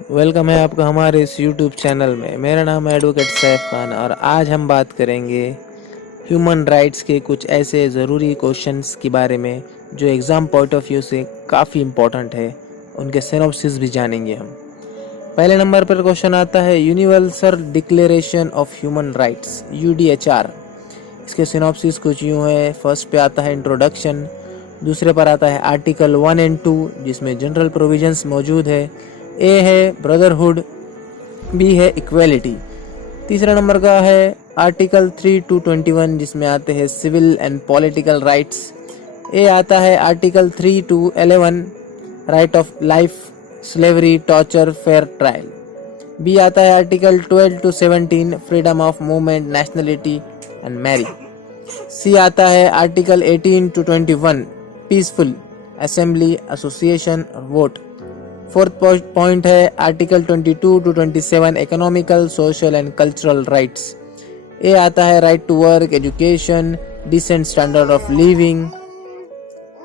Welcome है आपका हमारे इस यूट्यूब चैनल में। मेरा नाम है एडवोकेट सैफ खान और आज हम बात करेंगे ह्यूमन राइट्स के कुछ ऐसे ज़रूरी क्वेश्चंस के बारे में जो एग्ज़ाम पॉइंट ऑफ व्यू से काफ़ी इम्पोर्टेंट है। उनके सिनॉप्सिस भी जानेंगे हम। पहले नंबर पर क्वेश्चन आता है universal declaration of human rights UDHR. इसके सिनॉप्सिस कुछ यूँ है। फर्स्ट पे आता है इंट्रोडक्शन, दूसरे पर आता है आर्टिकल 1 एंड 2 जिसमें जनरल प्रोविजंस मौजूद है। ए है ब्रदरहुड, बी है इक्वेलिटी। तीसरा नंबर का है आर्टिकल 3 to 21 जिसमें आते हैं civil and political rights. A आता है article 3 to 11 right of life, slavery, torture, fair trial. B आता है article 12 to 17 freedom of movement, nationality and marriage. C आता है article 18 to 21 peaceful assembly, association और वोट। फोर्थ पॉइंट है article 22 to 27 economical, social and cultural rights. A आता है right to work, education, decent standard of living.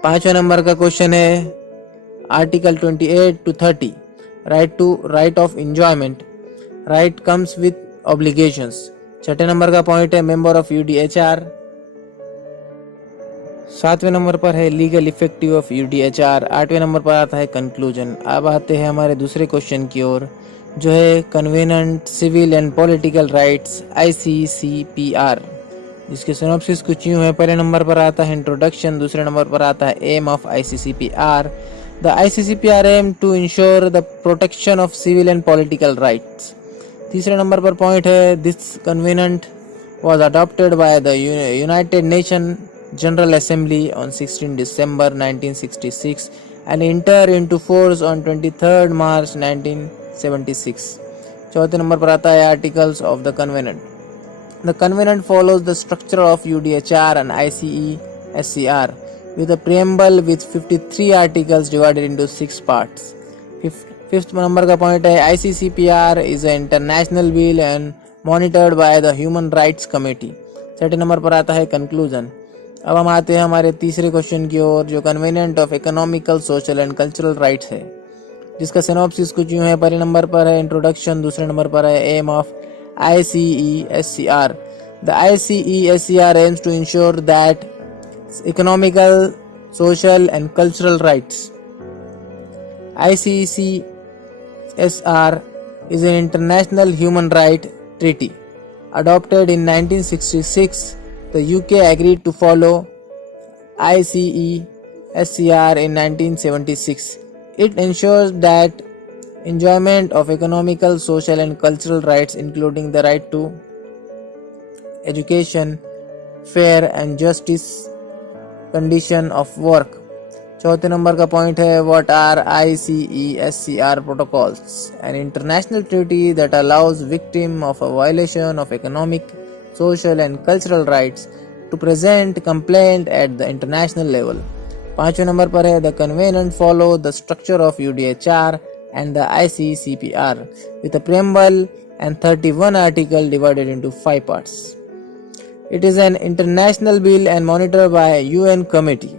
पांचवा number का question है article 28 to 30 right of enjoyment, right comes with obligations. छठे number का point है member of UDHR. सातवें number पर है लीगल इफेक्टिव ऑफ यूडीएचआर। आठवें नंबर पर आता है कंक्लूजन। अब आते हैं हमारे दूसरे क्वेश्चन की ओर जो है कन्वेनेंट civil and political rights ICCPR, जिसके सिनॉप्सिस कुछ यूँ है। पहले नंबर पर आता है इंट्रोडक्शन, दूसरे नंबर पर आता है aim of ICCPR. The ICCPR aim to ensure the protection of civil and political rights. तीसरे नंबर पर पॉइंट है this covenant was adopted by the United Nations General Assembly on 16 December 1966 and entered into force on 23 March 1976. चौथे number पर आता है articles of the covenant. The covenant follows the structure of UDHR and ICE-SCR with a preamble with 53 articles divided into 6 parts. Fifth number का point है ICCPR is an international bill and monitored by the Human Rights Committee. छठे number पर आता है conclusion. अब हम आते हैं हमारे तीसरे क्वेश्चन की ओर जो covenant of economical, social and cultural rights है, जिसका सिनॉप्सिस कुछ यूँ है। पहले नंबर पर है इंट्रोडक्शन, दूसरे नंबर पर है aim of ICESCR. The ICESCR aims to ensure that economical, social and cultural rights. ICESCR is an international human right treaty adopted in 1966. The UK agreed to follow ICESCR in 1976. It ensures that enjoyment of economical, social and cultural rights including the right to education, fair and justice condition of work. चौथे नंबर का point है what are ICESCR protocols, an international treaty that allows victim of a violation of economic, social and cultural rights to present complaint at the international level. पांचवें number पर है the कन्वेनेंट follow the structure of UDHR and the ICCPR with a preamble and 31 article divided into 5 parts. It is an international bill and monitored by UN committee.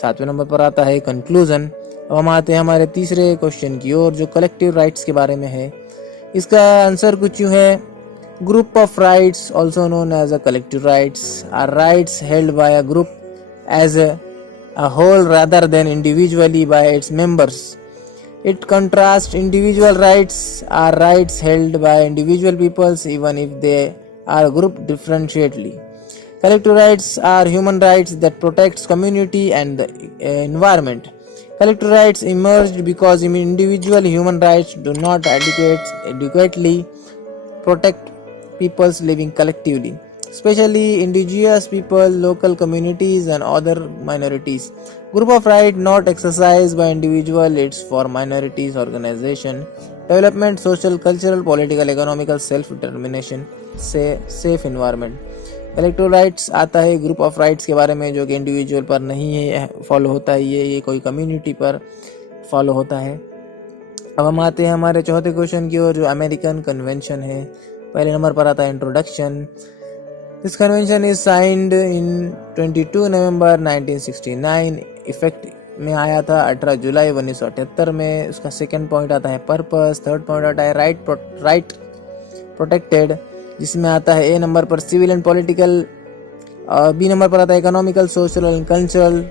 सातवें number पर आता है conclusion. अब हम आते हैं हमारे तीसरे क्वेश्चन की ओर जो कलेक्टिव राइट्स के बारे में है। इसका आंसर कुछ यूँ है group of rights also known as a collective rights are rights held by a group as a whole rather than individually by its members. It contrasts individual rights are rights held by individual peoples even if they are grouped differentiately. Collective rights are human rights that protects community and the environment. Collective rights emerged because individual human rights do not adequately protect peoples living collectively, especially indigenous people, local communities and other minorities. Group of right not exercised by individual, it's for minorities, organization, development, social, cultural, political, economical, self-determination, safe environment. Collective rights आता है group of rights के बारे में जो कि individual पर नहीं है फॉलो होता है, ये कोई कम्युनिटी पर फॉलो होता है। अब हम आते हैं हमारे चौथे क्वेश्चन की ओर जो अमेरिकन कन्वेंशन है। पहले नंबर पर आता है introduction. This convention is signed in 22 November 1969, में आया था 18 जुलाई 1978 में। उसका सेकंड पॉइंट आता है पर्पस। थर्ड पॉइंट आता है राइट प्रोटेक्टेड, जिसमें आता है ए नंबर पर civil and political, B number पर आता है इकोनॉमिकल, सोशल एंड कल्चरल।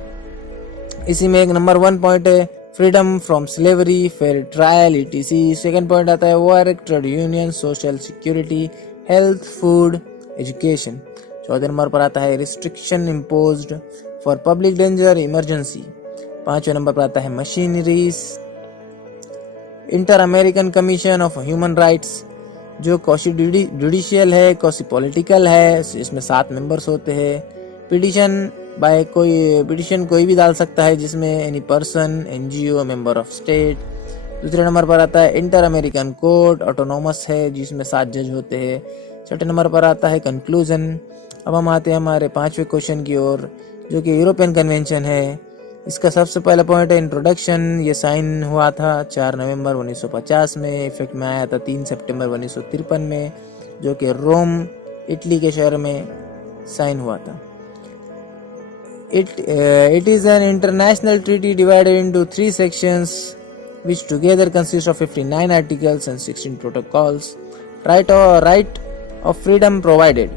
इसी में एक नंबर 1 पॉइंट है freedom from slavery, fair trial, etc. Second point आता है work, trade union, social security, health, food, education. चौथे नंबर पर आता है restriction imposed for public danger, emergency. पांचवें नंबर पर आता है machineries. Inter American commission of human rights, जो कौशी जुडिशियल है, कौशी पॉलिटिकल है, इसमें 7 मेंबर्स होते हैं। पिटिशन कोई भी डाल सकता है, जिसमें any person, NGO, member of state. दूसरे नंबर पर आता है इंटर अमेरिकन कोर्ट, ऑटोनोमस है, जिसमें 7 जज होते हैं। छठे नंबर पर आता है कंक्लूजन। अब हम आते हैं हमारे 5वें क्वेश्चन की ओर, जो कि यूरोपियन कन्वेंशन है। इसका सबसे पहला पॉइंट है इंट्रोडक्शन। ये साइन हुआ था 4 नवंबर 1950 में, इफेक्ट में आया था 3 सितंबर 1953 में, जो कि रोम इटली के शहर में साइन हुआ था। It is an international treaty divided into 3 sections, which together consist of 59 articles and 16 protocols. Right of freedom provided: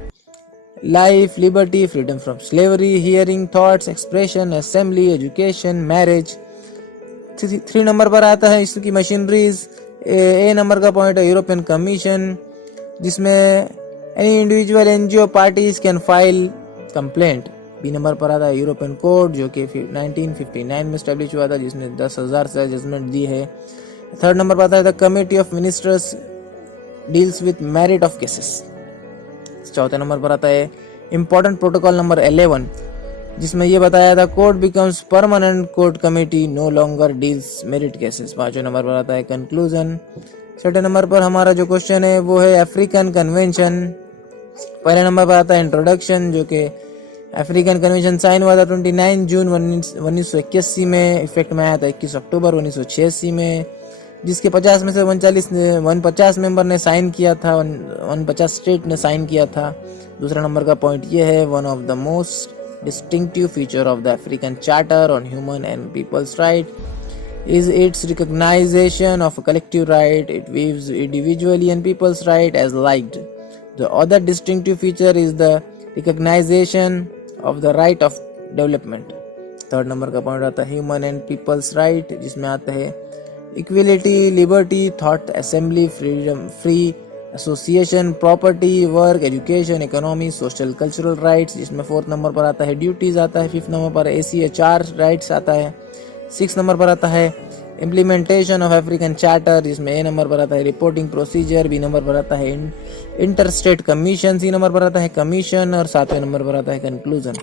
life, liberty, freedom from slavery, hearing, thoughts, expression, assembly, education, marriage. 3 number पर आता है इसकी machineries. A number का point है European commission, जिसमें any individual NGO parties can file complaint. B number पर आता है यूरोपियन कोर्ट, जो कि 1959 में स्टैब्लिश हुआ था, जिसने 10,000 से जजमेंट दी है। थर्ड नंबर पर आता है the committee of ministers deals with merit of cases. चौथे नंबर पर आता है इंपॉर्टेंट प्रोटोकॉल नंबर 11, जिसमें यह बताया था court becomes permanent court committee no longer deals merit cases. पांचवें नंबर पर आता है कंक्लूजन। छठे नंबर पर हमारा जो क्वेश्चन है वो है अफ्रीकन कन्वेंशन। पहले नंबर पर आता है इंट्रोडक्शन, जो कि अफ्रीकन कन्वेंशन साइन हुआ था 29 जून 1981 में, इफेक्ट में आया था 21 अक्टूबर 1986 में, जिसके 50 में से 150 मेंबर ने साइन किया था, 150 स्टेट ने साइन किया था। दूसरा नंबर का पॉइंट ये है one of the most distinctive feature of the African Charter on Human and People's Rights is its recognition of a collective right. It views individually and people's right as liked. The other distinctive feature is the recognition of the right of development. Third number का point आता है human and peoples right, जिसमें आता है equality, liberty, thought, assembly, freedom, free association, property, work, education, economy, social cultural rights, जिसमें 4th number पर आता है ड्यूटीज आता है। 5th नंबर पर ACHR राइट्स आता है। 6th नंबर पर आता है इम्प्लीमेंटेशन ऑफ अफ्रीकन चार्टर, जिसमें A नंबर पर आता है रिपोर्टिंग प्रोसीजर, B नंबर पर आता है inter state commission, C number पर आता है कमीशन, और 7वें नंबर पर आता है कंक्लूजन।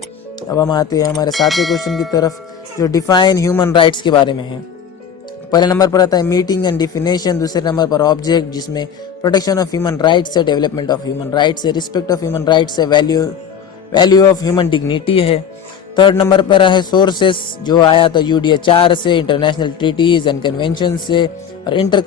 अब हम आते हैं हमारे 7वें क्वेश्चन की तरफ, जो डिफाइन ह्यूमन राइट्स के बारे में है। पहले नंबर पर आता है मीटिंग एंड डिफिनेशन। दूसरे नंबर पर ऑब्जेक्ट, जिसमें प्रोटेक्शन ऑफ ह्यूमन राइट्स है, डेवलपमेंट ऑफ ह्यूमन राइट्स है, रिस्पेक्ट ऑफ ह्यूमन राइट्स है, वैल्यू ऑफ ह्यूमन डिग्निटी है। थर्ड नंबर पर है सोर्सेस, जो आया था UDHR से, इंटरनेशनल ट्रीटीज एंड कन्वेंशन से, और इंटर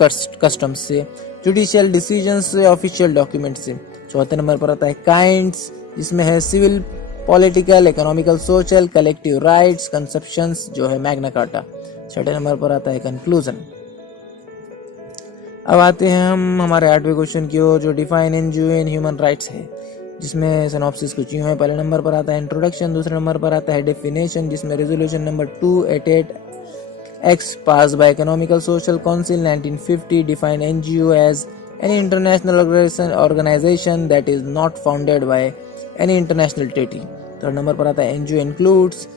कस्टम्स से, जुडिशियल डिसीजन से, ऑफिशियल डॉक्यूमेंट से। चौथे नंबर पर आता है काइंड्स, जिसमें है civil, political, economical, social, collective rights, conceptions, जो है मैग्ना कार्टा। छठे नंबर पर आता है कंक्लूजन। अब आते हैं हम हमारे 8वें क्वेश्चन की ओर, जो define NGO in human rights है, जिसमें सिनॉप्सिस कुछ यूं है। पहले नंबर पर आता है इंट्रोडक्शन। दूसरे नंबर पर आता है डेफिनेशन, जिसमें resolution number 288X pass by economical social council 1950 define NGO as any international organisation that is not founded by any international treaty. Third number पर आता है एनजीओ इंक्लूड्स,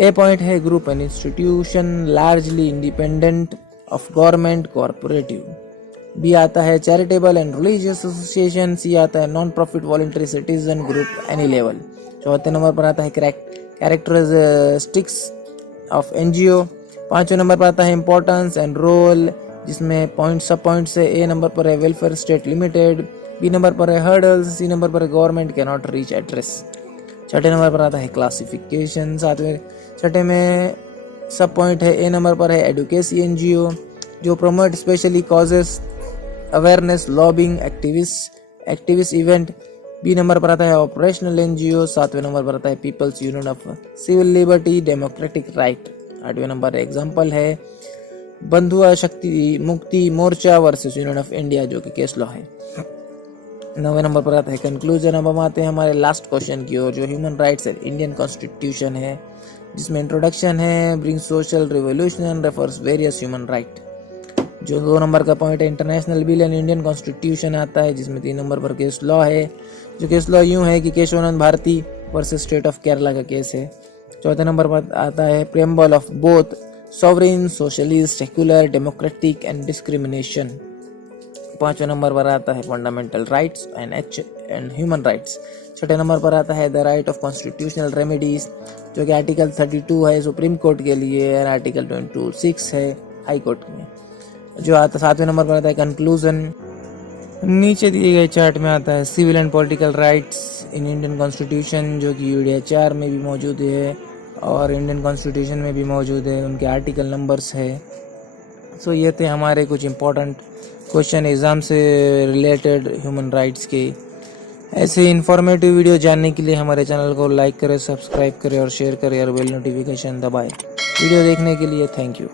ए पॉइंट है group and institution largely independent of government cooperative. B आता है charitable and religious association. C आता है non profit voluntary citizen group any level. चौथे number पर आता है कैरेक्टरिस्टिक्स ऑफ एनजीओ। पांचवें नंबर पर आता है इंपॉर्टेंस एंड रोल, जिसमें पॉइंट सब पॉइंट से ए नंबर पर है welfare state limited, B number पर है हर्डल्स, सी नंबर पर है government can not reach address. छठे नंबर पर आता है क्लासिफिकेशन। छठे में सब पॉइंट है ए नंबर पर है एडवोकेसी एनजीओ, जो promote specially causes, awareness, lobbying, activist event. B number पर आता है ऑपरेशनल एनजीओ। 7वें नंबर पर आता है people's union of civil liberty, democratic right. 8वें नंबर एग्जाम्पल है Bandhua Shakti Mukti Morcha versus union of India, जो कि केस लॉ है। 9वें नंबर पर आता है कंक्लूजन। अब हम आते हैं हमारे लास्ट क्वेश्चन की ओर, जो human rights and Indian constitution है, जिसमें इंट्रोडक्शन है bring social revolution refers various human right. जो 2 नंबर का पॉइंट है international bill and Indian constitution आता है, जिसमें 3 नंबर पर केस लॉ है। जो केस लॉ यूं है कि Kesavananda Bharati versus state of Kerala का केस है। 4थे नंबर पर आता है preamble of both sovereign socialist secular democratic and discrimination. 5वें नंबर पर आता है fundamental rights and human rights. 6ठे नंबर पर आता है the right of constitutional remedies, जो कि आर्टिकल 32 है सुप्रीम कोर्ट के लिए और आर्टिकल 26 है हाई कोर्ट में। जो आता 7वें नंबर पर आता है कंक्लूजन। नीचे दिए गए चार्ट में आता है civil and political rights in Indian constitution, जो कि यूडिया 4 में भी मौजूद है और इंडियन कॉन्स्टिट्यूशन में भी मौजूद है, उनके आर्टिकल नंबर्स है। सो ये थे हमारे कुछ इंपॉर्टेंट क्वेश्चन एग्ज़ाम से रिलेटेड ह्यूमन राइट्स के। ऐसे इन्फॉर्मेटिव वीडियो जानने के लिए हमारे चैनल को लाइक करें, सब्सक्राइब करें और शेयर करें और बेल नोटिफिकेशन दबाएं। वीडियो देखने के लिए थैंक यू।